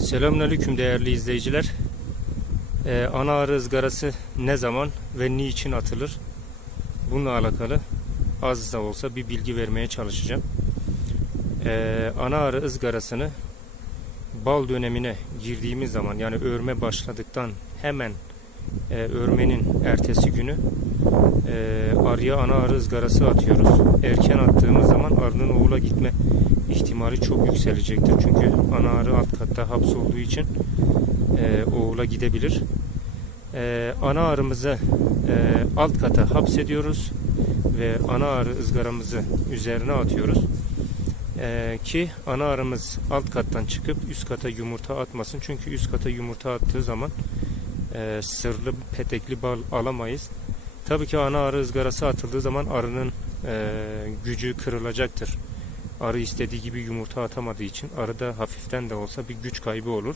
Selamünaleyküm değerli izleyiciler. Ee, ana arı ızgarası ne zaman ve niçin atılır? Bununla alakalı az da olsa bir bilgi vermeye çalışacağım. Ee, ana arı ızgarasını bal dönemine girdiğimiz zaman yani örme başladıktan hemen e, örmenin ertesi günü e, arıya ana arı ızgarası atıyoruz. Erken attığımız zaman arının oğula gitme ihtimali çok yükselecektir. Çünkü ana arı alt katta hapsolduğu için e, oğula gidebilir. E, ana arımızı e, alt kata hapsediyoruz ve ana arı ızgaramızı üzerine atıyoruz. E, ki ana arımız alt kattan çıkıp üst kata yumurta atmasın. Çünkü üst kata yumurta attığı zaman e, sırlı petekli bal alamayız. Tabii ki ana arı ızgarası atıldığı zaman arının e, gücü kırılacaktır. Arı istediği gibi yumurta atamadığı için arıda hafiften de olsa bir güç kaybı olur.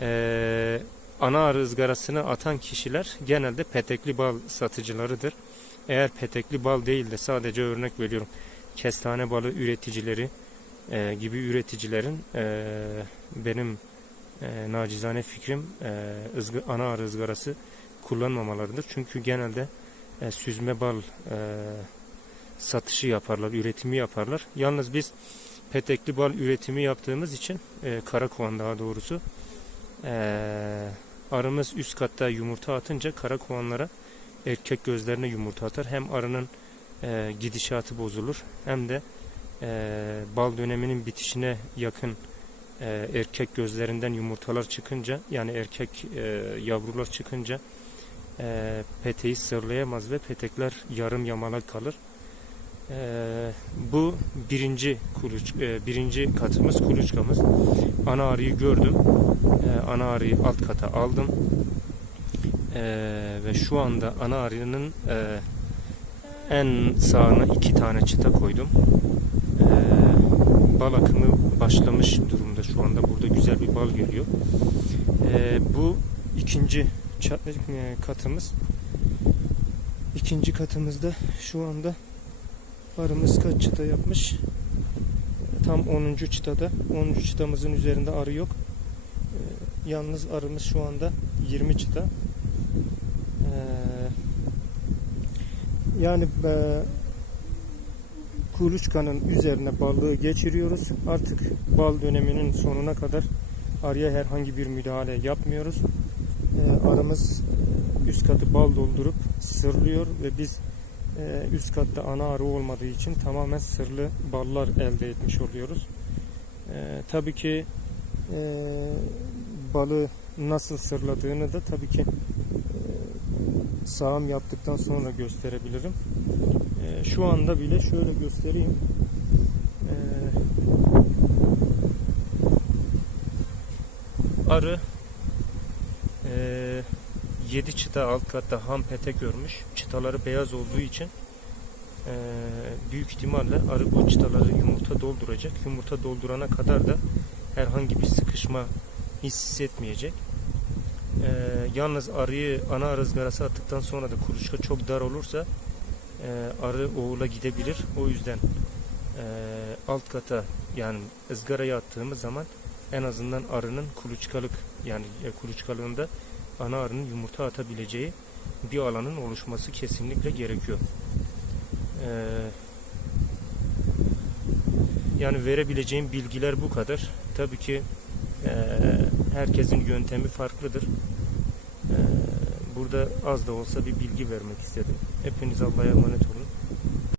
Ee, ana arı ızgarasını atan kişiler genelde petekli bal satıcılarıdır. Eğer petekli bal değil de sadece örnek veriyorum kestane balı üreticileri e, gibi üreticilerin e, benim e, nacizane fikrim e, ızgı, ana arı ızgarası kullanmamalarıdır. Çünkü genelde e, süzme bal e, satışı yaparlar, üretimi yaparlar. Yalnız biz petekli bal üretimi yaptığımız için e, karakoğan daha doğrusu e, arımız üst katta yumurta atınca karakoğanlara erkek gözlerine yumurta atar. Hem arının e, gidişatı bozulur hem de e, bal döneminin bitişine yakın e, erkek gözlerinden yumurtalar çıkınca yani erkek e, yavrular çıkınca e, peteği sırlayamaz ve petekler yarım yamalak kalır. Ee, bu birinci kuluç, e, birinci katımız kuluçkamız. Ana arıyı gördüm. Ee, ana arıyı alt kata aldım. Ee, ve şu anda ana arının e, en sağına iki tane çıta koydum. Ee, bal akımı başlamış durumda şu anda. Burada güzel bir bal geliyor. Ee, bu ikinci e, katımız. İkinci katımızda şu anda Arımız kaç çıta yapmış? Tam 10. çıtada. 10. çıtamızın üzerinde arı yok. Ee, yalnız arımız şu anda 20 çıta. Ee, yani e, kuluçkanın üzerine ballığı geçiriyoruz. Artık bal döneminin sonuna kadar arıya herhangi bir müdahale yapmıyoruz. Ee, arımız üst katı bal doldurup sırlıyor ve biz üst katta ana arı olmadığı için tamamen sırlı ballar elde etmiş oluyoruz. Ee, tabii ki e, balı nasıl sırladığını da tabii ki e, sağım yaptıktan sonra gösterebilirim. E, şu anda bile şöyle göstereyim. E, arı e, 7 çıta alt katta ham petek görmüş. Çıtaları beyaz olduğu için e, büyük ihtimalle arı bu çıtaları yumurta dolduracak. Yumurta doldurana kadar da herhangi bir sıkışma hissetmeyecek. E, yalnız arıyı ana arı ızgarası attıktan sonra da kuluçka çok dar olursa e, arı oğula gidebilir. O yüzden e, alt kata yani ızgaraya attığımız zaman en azından arının kuluçkalık yani e, kuluçkalığında ana arının yumurta atabileceği bir alanın oluşması kesinlikle gerekiyor. Ee, yani verebileceğim bilgiler bu kadar. Tabii ki e, herkesin yöntemi farklıdır. E, burada az da olsa bir bilgi vermek istedim. Hepiniz Allah'a emanet olun.